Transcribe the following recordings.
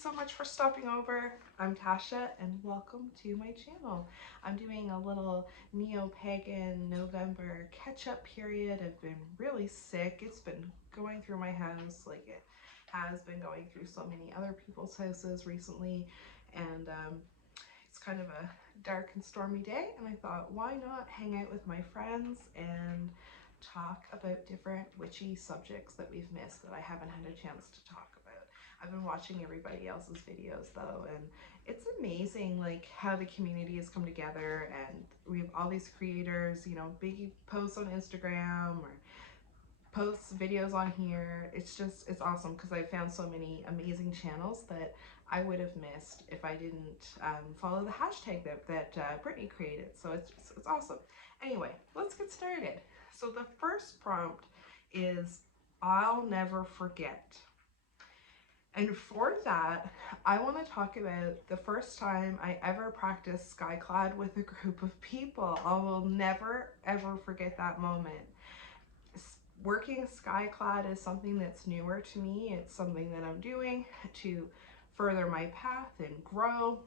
so much for stopping over. I'm Tasha and welcome to my channel. I'm doing a little neo-pagan November catch-up period. I've been really sick. It's been going through my house like it has been going through so many other people's houses recently, and it's kind of a dark and stormy day, and I thought, why not hang out with my friends and talk about different witchy subjects that we've missed that I haven't had a chance to talk about. I've been watching everybody else's videos though, and it's amazing like how the community has come together, and we have all these creators, you know, Biggie posts on Instagram or posts videos on here. It's awesome because I found so many amazing channels that I would have missed if I didn't follow the hashtag that Brittany created. So it's awesome. Anyway, let's get started. So the first prompt is I'll never forget. And for that, I want to talk about the first time I ever practiced Skyclad with a group of people. I will never ever forget that moment. Working Skyclad is something that's newer to me. It's something that I'm doing to further my path and grow.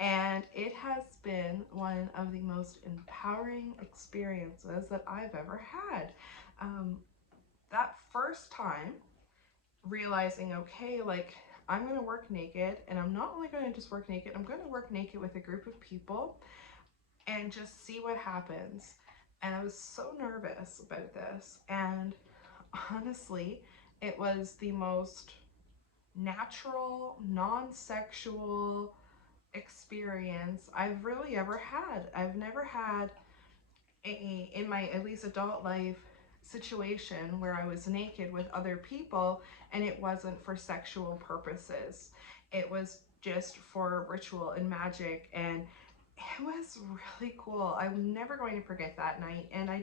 And it has been one of the most empowering experiences that I've ever had. That first time, realizing, okay, like I'm going to work naked, and I'm not only going to just work naked, I'm going to work naked with a group of people and just see what happens. And I was so nervous about this, and honestly, it was the most natural, non-sexual experience I've really ever had. I've never had in my at least adult life situation where I was naked with other people and it wasn't for sexual purposes. It was just for ritual and magic, and it was really cool. I'm never going to forget that night. And I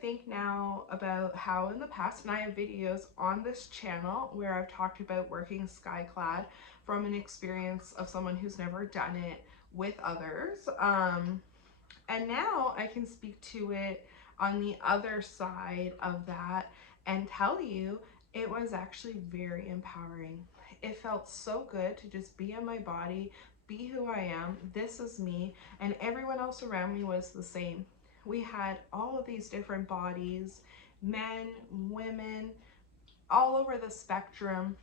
think now about how in the past, and I have videos on this channel where I've talked about working Skyclad from an experience of someone who's never done it with others. And now I can speak to it on the other side of that and tell you it was actually very empowering. It felt so good to just be in my body, be who I am, this is me, and everyone else around me was the same. We had all of these different bodies, men, women, all over the spectrum,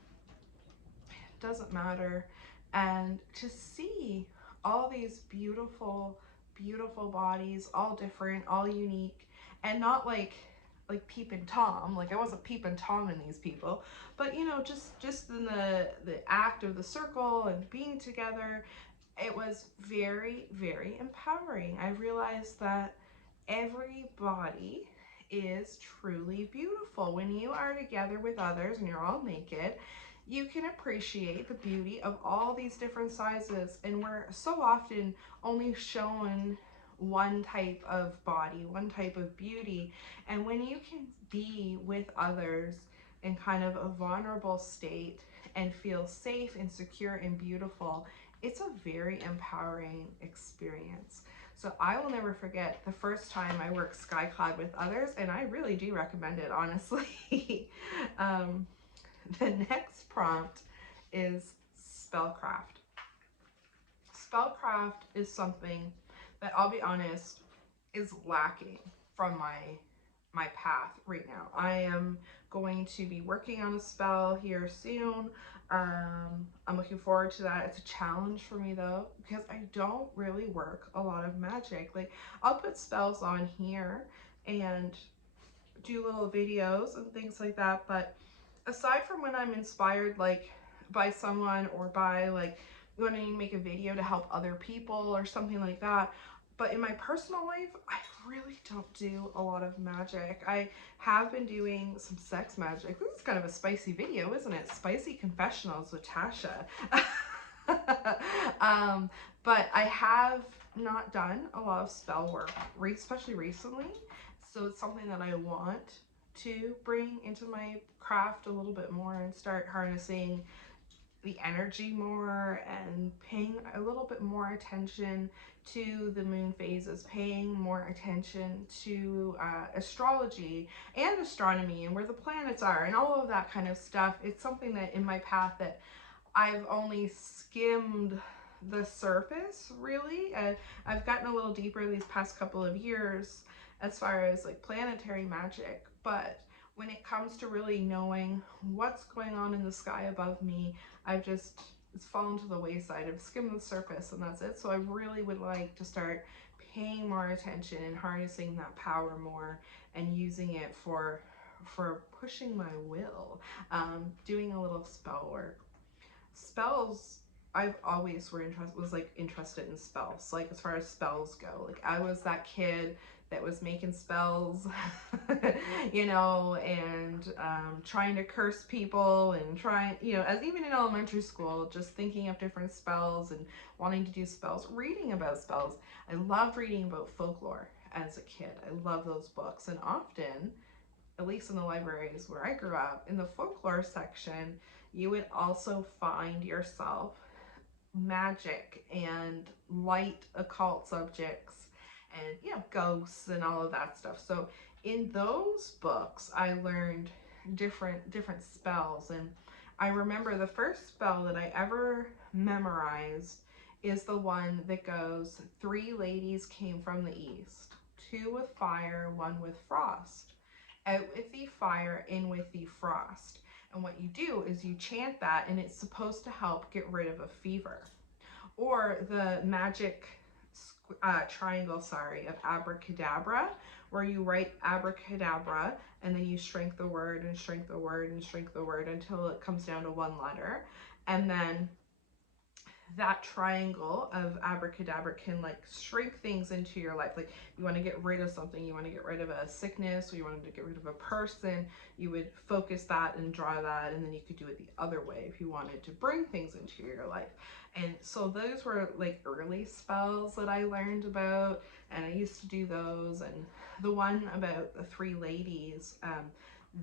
doesn't matter. And to see all these beautiful, beautiful bodies, all different, all unique, and not like peeping Tom. Like I wasn't peeping Tom in these people, but you know, just in the act of the circle and being together, it was very, very empowering. I realized that everybody is truly beautiful. When you are together with others and you're all naked, you can appreciate the beauty of all these different sizes. And we're so often only shown one type of body, one type of beauty. And when you can be with others in kind of a vulnerable state and feel safe and secure and beautiful, it's a very empowering experience. So I will never forget the first time I worked Skyclad with others, and I really do recommend it, honestly. The next prompt is Spellcraft. Spellcraft is something that, I'll be honest, is lacking from my path right now. I am going to be working on a spell here soon. I'm looking forward to that. It's a challenge for me though, because I don't really work a lot of magic. Like I'll put spells on here and do little videos and things like that, but aside from when I'm inspired like by someone or by like wanting to make a video to help other people or something like that, but in my personal life, I really don't do a lot of magic. I have been doing some sex magic. This is kind of a spicy video, isn't it? Spicy confessionals with Tasha. But I have not done a lot of spell work, especially recently. So it's something that I want to bring into my craft a little bit more and start harnessing the energy more and paying a little bit more attention to the moon phases, paying more attention to astrology and astronomy and where the planets are and all of that kind of stuff. It's something that in my path that I've only skimmed the surface, really. I've gotten a little deeper these past couple of years as far as like planetary magic, but when it comes to really knowing what's going on in the sky above me, it's fallen to the wayside. I've skimmed the surface and that's it. So I really would like to start paying more attention and harnessing that power more and using it for pushing my will, doing a little spell work. Spells, I've always was like interested in spells, like as far as spells go. Like I was that kid that was making spells, you know, and trying to curse people and trying, you know, as even in elementary school, just thinking of different spells and wanting to do spells, reading about spells. I loved reading about folklore as a kid. I love those books, and often, at least in the libraries where I grew up, in the folklore section, you would also find yourself magic and light occult subjects and, you know, ghosts and all of that stuff. So in those books, I learned different spells, and I remember the first spell that I ever memorized is the one that goes, 3 ladies came from the east, 2 with fire, 1 with frost. Out with the fire, in with the frost. And what you do is you chant that, and it's supposed to help get rid of a fever. Or the magic triangle, of abracadabra, where you write abracadabra and then you shrink the word and shrink the word and shrink the word until it comes down to 1 letter. And then that triangle of abracadabra can like shrink things into your life. Like you want to get rid of something, you want to get rid of a sickness, or you wanted to get rid of a person, you would focus that and draw that, and then you could do it the other way if you wanted to bring things into your life. And so those were like early spells that I learned about, and I used to do those. And the one about the 3 ladies,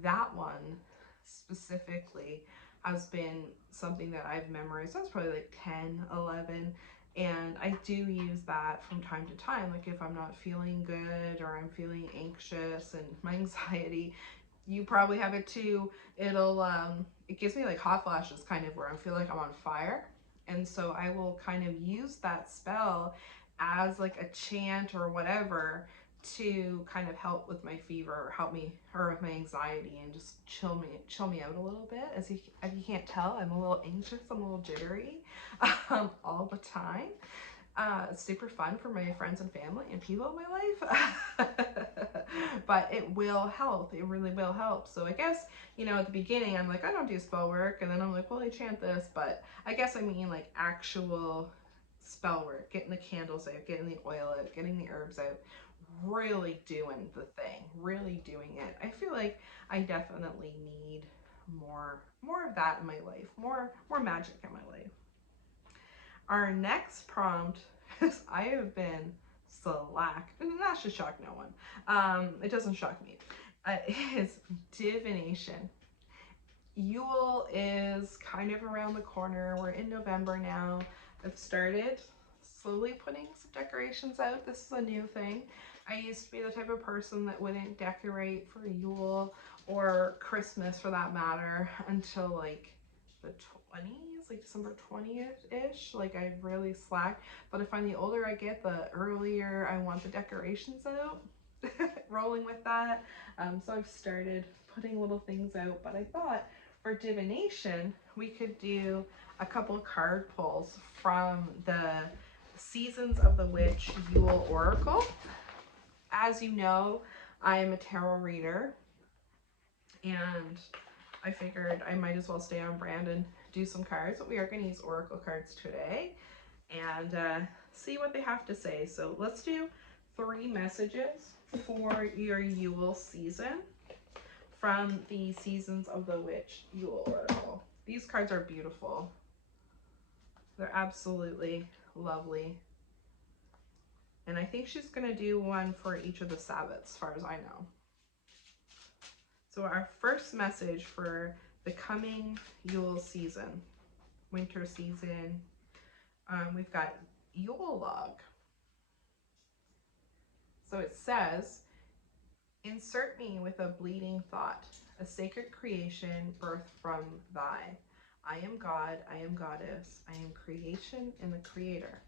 that one specifically has been something that I've memorized. That's probably like 10, 11. And I do use that from time to time. Like if I'm not feeling good or I'm feeling anxious and my anxiety, you probably have it too. It gives me like hot flashes, kind of, where I feel like I'm on fire. And so I will kind of use that spell as like a chant or whatever to kind of help with my fever or help me, or with my anxiety, and just chill me out a little bit. As you can't tell, I'm a little anxious, I'm a little jittery all the time. It's super fun for my friends and family and people in my life. But it will help, it really will help. So I guess, you know, at the beginning I'm like, I don't do spell work, and then I'm like, well, I chant this. But I guess I mean like actual spell work, getting the candles out, getting the oil out, getting the herbs out, really doing the thing, really doing it. I feel like I definitely need more of that in my life, more magic in my life. Our next prompt, because I have been slack, and that should shock no one. It doesn't shock me. Is divination. Yule is kind of around the corner. We're in November now. I've started slowly putting some decorations out. This is a new thing. I used to be the type of person that wouldn't decorate for Yule or Christmas for that matter until like the 20s, like December 20th-ish. Like I really slacked. But I find the older I get, the earlier I want the decorations out. Rolling with that. So I've started putting little things out, but I thought for divination, we could do a couple card pulls from the Seasons of the Witch Yule Oracle. As you know, I am a tarot reader, and I figured I might as well stay on brand and do some cards, but we are going to use oracle cards today and see what they have to say. So let's do 3 messages for your Yule season from the Seasons of the Witch Yule Oracle. These cards are beautiful. They're absolutely lovely. And I think she's going to do one for each of the Sabbats, as far as I know. So our first message for the coming Yule season. winter season. We've got Yule log. So it says, insert me with a bleeding thought, a sacred creation birthed from thy. I am God, I am goddess, I am creation and the creator.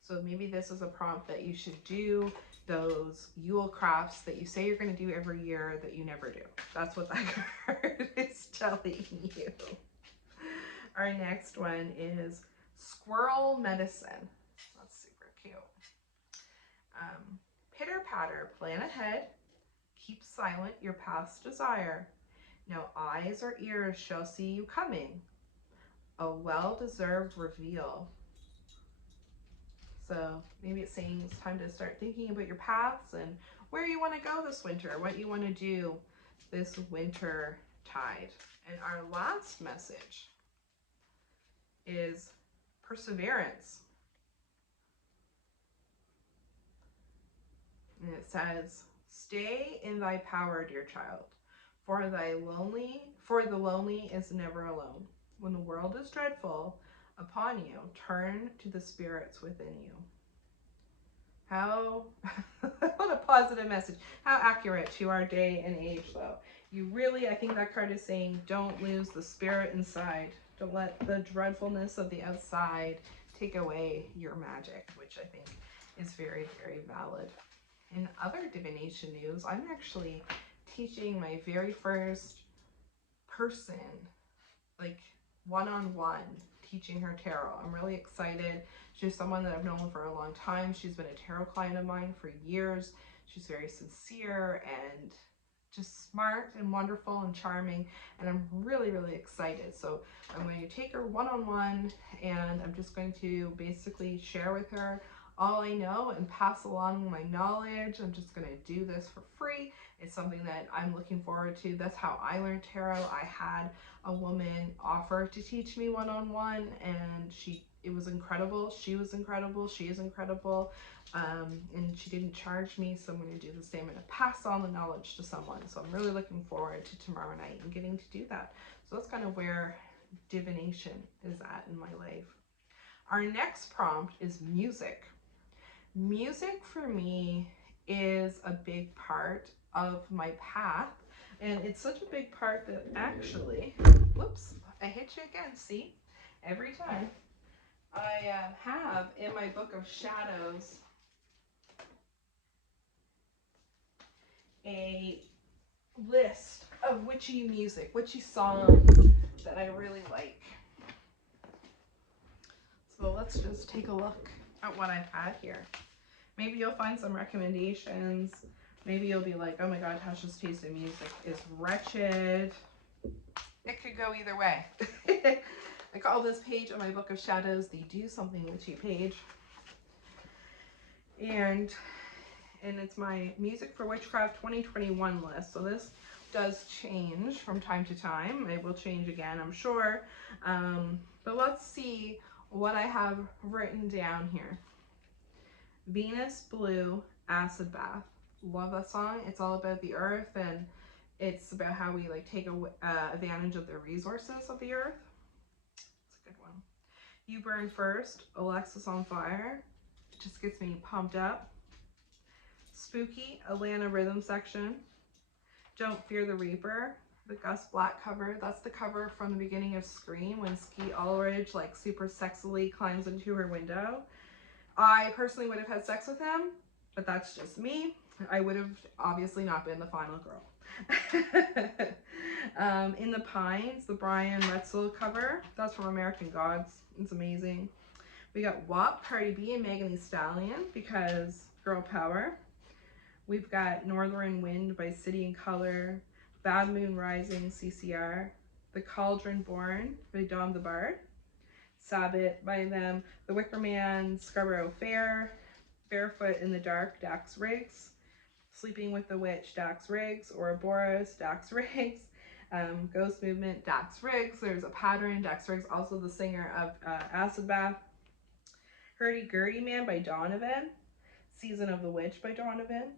So maybe this is a prompt that you should do those Yule crafts that you say you're going to do every year that you never do. That's what that card is telling you. Our next one is squirrel medicine. That's super cute. Pitter patter, plan ahead. Keep silent your path's desire. No eyes or ears shall see you coming. A well-deserved reveal. So maybe it's saying it's time to start thinking about your paths and where you want to go this winter, what you want to do this winter tide. And our last message is perseverance. And it says, stay in thy power, dear child, for the lonely is never alone. When the world is dreadful upon you, turn to the spirits within you. How, what a positive message. How accurate to our day and age, though. You really, I think that card is saying, don't lose the spirit inside. Don't let the dreadfulness of the outside take away your magic, which I think is very, very valid. In other divination news, I'm actually teaching my very first person, like one-on-one, teaching her tarot. I'm really excited. She's someone that I've known for a long time. She's been a tarot client of mine for years. She's very sincere and just smart and wonderful and charming, and I'm really, really excited. So I'm going to take her one-on-one, and I'm just going to basically share with her all I know and pass along my knowledge. I'm just going to do this for free. It's something that I'm looking forward to. That's how I learned tarot. I had a woman offer to teach me one-on-one, and it was incredible. She was incredible. She is incredible. And she didn't charge me, so I'm going to do the same. I'm going to pass on the knowledge to someone. So I'm really looking forward to tomorrow night and getting to do that. So that's kind of where divination is at in my life. Our next prompt is music. Music for me is a big part of my path, and it's such a big part that actually, whoops, I hit you again, see? Every time. I have in my book of shadows a list of witchy music, witchy songs that I really like. So let's just take a look at what I've had here. Maybe you'll find some recommendations. Maybe you'll be like, oh my God, Tasha's taste in music is wretched. It could go either way. I call this page on my book of shadows the Do Something Witchy page. And it's my Music for Witchcraft 2021 list. So this does change from time to time. It will change again, I'm sure. But let's see what I have written down here. Venus Blue, Acid Bath. Love that song. It's all about the earth, and it's about how we like take advantage of the resources of the earth. It's a good one. You Burn First, Alexis on Fire. It just gets me pumped up. Spooky, Atlanta Rhythm Section. Don't Fear the Reaper, the Gus Black cover. That's the cover from the beginning of Scream when Skeet Ulrich like super sexily climbs into her window. I personally would have had sex with him, but that's just me. I would have obviously not been the final girl. In the Pines, the Brian Retzel cover. That's from American Gods. It's amazing. We got WAP, Cardi B, and Megan Thee Stallion because girl power. We've got Northern Wind by City and Color, Bad Moon Rising, CCR, The Cauldron Born by Dom the Bard, Sabbath by them, The Wicker Man, Scarborough Fair, Barefoot in the Dark, Dax Riggs, Sleeping with the Witch, Dax Riggs, Ouroboros, Dax Riggs, Ghost Movement, Dax Riggs, There's a Pattern, Dax Riggs, also the singer of Acid Bath, Hurdy-Gurdy Man by Donovan, Season of the Witch by Donovan,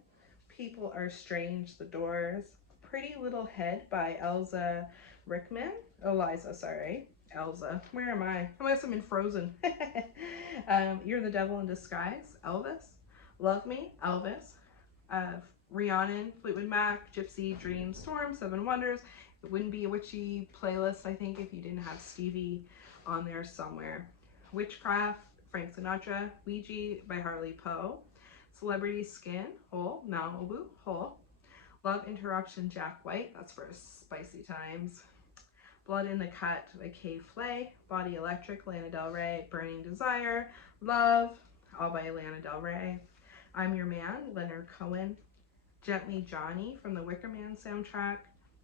People Are Strange, The Doors, Pretty Little Head by Eliza, Elsa. Where am I? Unless I'm in Frozen. You're the devil in disguise, Elvis. Love Me, Elvis. Uh, Rhiannon, Fleetwood Mac, Gypsy, Dream, Storm, Seven Wonders. It wouldn't be a witchy playlist, I think, if you didn't have Stevie on there somewhere. Witchcraft, Frank Sinatra. Ouija by Harley Poe. Celebrity Skin, Hole, Malibu, Hole. Love Interruption, Jack White. That's for spicy times. Blood in the Cut by Kay Flay. Body Electric, Lana Del Rey. Burning Desire, Love, all by Lana Del Rey. I'm Your Man, Leonard Cohen. Gently Johnny from the Wicker Man soundtrack.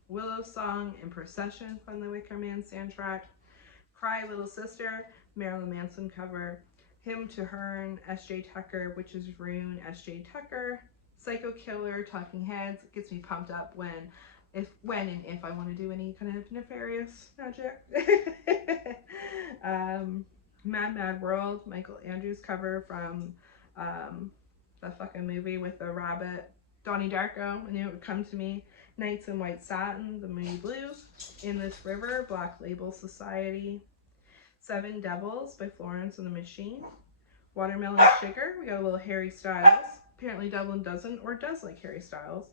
Willow Song and Procession from the Wicker Man soundtrack. Cry Little Sister, Marilyn Manson cover. Hymn to Hearn, S.J. Tucker, Witch's Rune, S.J. Tucker. Psycho Killer, Talking Heads. It gets me pumped up when and if I want to do any kind of nefarious magic. Mad Mad World, Michael Andrews cover from the fucking movie with the rabbit. Donnie Darko, I knew it would come to me. Nights in White Satin, The Moody Blues. In This River, Black Label Society. Seven Devils by Florence and the Machine. Watermelon Sugar, we got a little Harry Styles. Apparently Dublin doesn't or does like Harry Styles.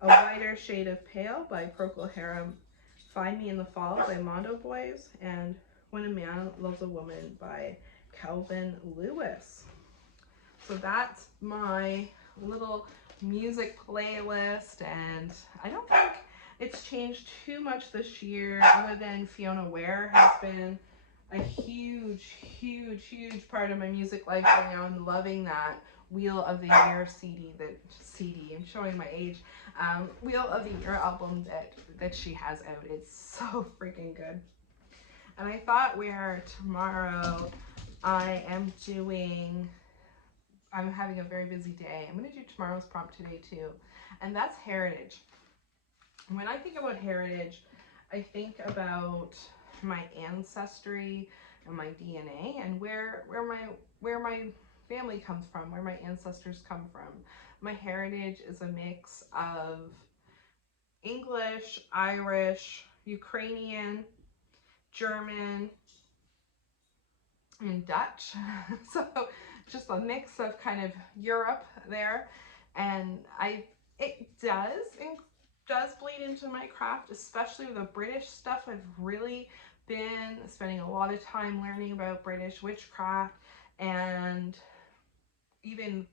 A Lighter Shade of Pale by Procol Harum. Find Me in the Fall by Mondo Boys. And When a Man Loves a Woman by Calvin Lewis. So that's my little music playlist, and I don't think it's changed too much this year other than Fiona Ware has been a huge part of my music life right now. I'm loving that Wheel of the Year CD, I'm showing my age, Wheel of the Year album that she has out. It's so freaking good. And I thought where tomorrow I'm having a very busy day. I'm going to do tomorrow's prompt today too, and that's heritage. When I think about heritage, I think about my ancestry and my DNA and where my family comes from, where my ancestors come from. My heritage is a mix of English, Irish, Ukrainian, German, and Dutch. So just a mix of kind of Europe there, and it does bleed into my craft, especially with the British stuff. I've really been spending a lot of time learning about British witchcraft and even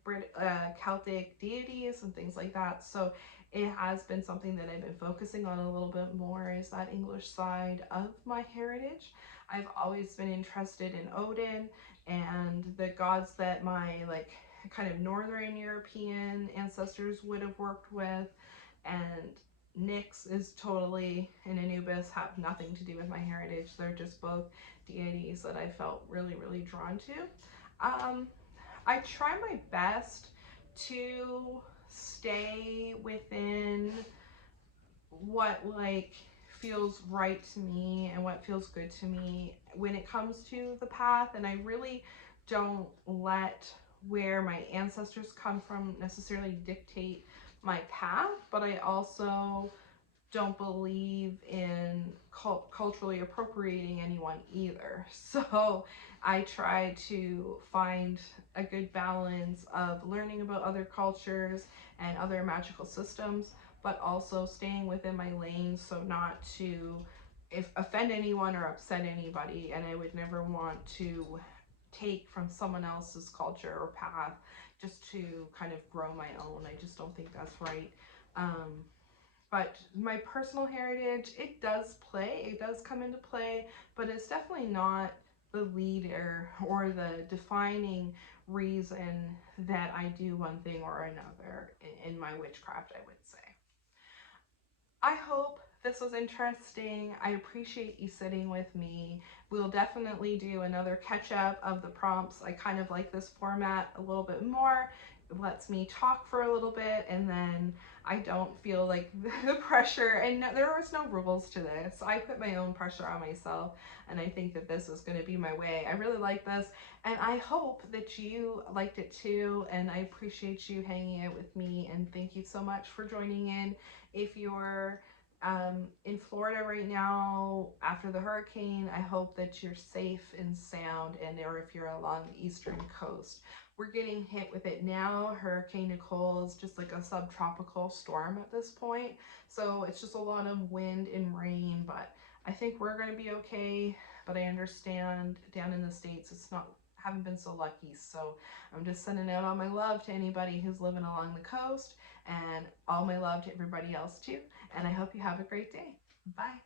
Celtic deities and things like that. So it has been something that I've been focusing on a little bit more, is that English side of my heritage. I've always been interested in Odin and the gods that my kind of Northern European ancestors would have worked with, and Nyx is totally, and Anubis have nothing to do with my heritage. They're just both deities that I felt really drawn to. I try my best to stay within what feels right to me and what feels good to me when it comes to the path, and I really don't let where my ancestors come from necessarily dictate my path, but I also don't believe in culturally appropriating anyone either. So I try to find a good balance of learning about other cultures and other magical systems, but also staying within my lane so not to offend anyone or upset anybody. And I would never want to take from someone else's culture or path just to kind of grow my own. I just don't think that's right. But my personal heritage, it does come into play, but it's definitely not the leader or the defining reason that I do one thing or another in my witchcraft, I would say. I hope this was interesting. I appreciate you sitting with me. We'll definitely do another catch up of the prompts. I kind of like this format a little bit more. It lets me talk for a little bit, and then I don't feel like the pressure, and there was no rules to this. I put my own pressure on myself, and I think that this is going to be my way. I really like this, and I hope that you liked it too, and I appreciate you hanging out with me, and thank you so much for joining in. If you're In Florida right now, after the hurricane, I hope that you're safe and sound, and or if you're along the eastern coast. We're getting hit with it now. Hurricane Nicole is just like a subtropical storm at this point. So it's just a lot of wind and rain, but I think we're going to be okay. But I understand down in the States, it's not, haven't been so lucky. So I'm just sending out all my love to anybody who's living along the coast, and all my love to everybody else too. And I hope you have a great day. Bye.